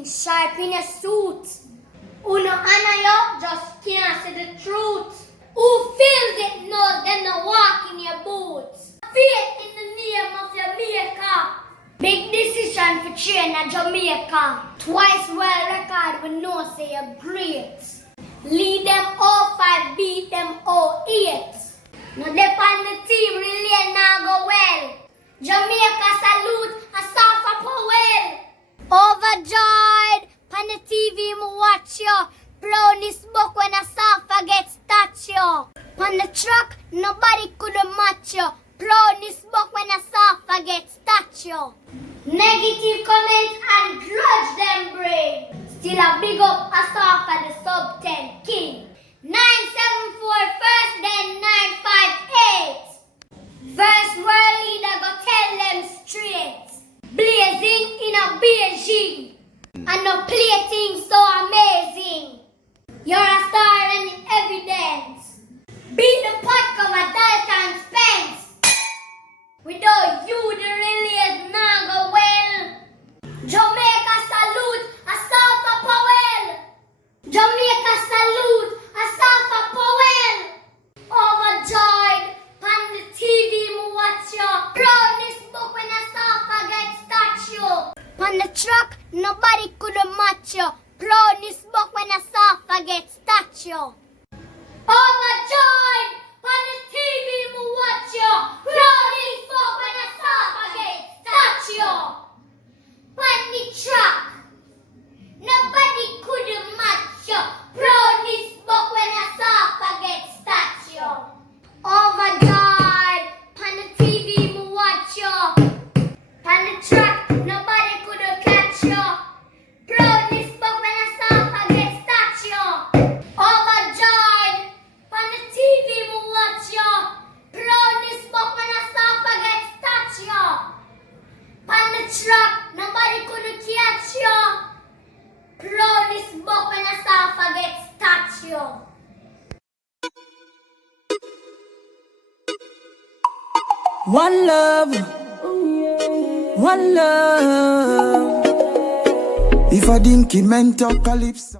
looking sharp in a suit. Uno Anna yo just can't say the truth. Who feels it knows them no walk in your boots. Faith in the name of your maker. Big decision for train at Jamaica. Twice world record we know say you're great. Lead them 0-5, beat them 0-8. No dep on the team, relay now go well. Jamaica salute, a Safa Powell. Overjoyed, pan the TV me watch you. Brownies book when a Safa get statue. Pan the truck, nobody could match you. Brownies book when a Safa get statue. Negative comments and grudge them brain. Still a big up a Safa the sub 10 king. 974 first, then 958. First world leader go tell them straight. Blazing in a Beijing. And no play things so amazing. You're a star and in evidence. Beat the pot cover Dalton Spence. Without you the relays now go well. Jamaica salute a Safa Powell. Jamaica salute a Safa Powell. Overjoyed, on the TV me watch you. Proudness book when a Safa get statue. On the truck, nobody could match you. Proudness book when a Safa get statue. Overjoyed, on the TV me watch you. Proudness book when a Safa get statue. On the truck, nobody could match you. Proudness book when a Safa get statue. Overjoyed, on the TV me watch you. On the track, nobody could catch you. Proudness book when a Safa get statue. Overjoyed, on the TV me watch you. Proudness book when a Safa get statue. On the track, nobody could catch you. Proudness book when a Safa get statue. One love, one love. If I didn't mental calypso.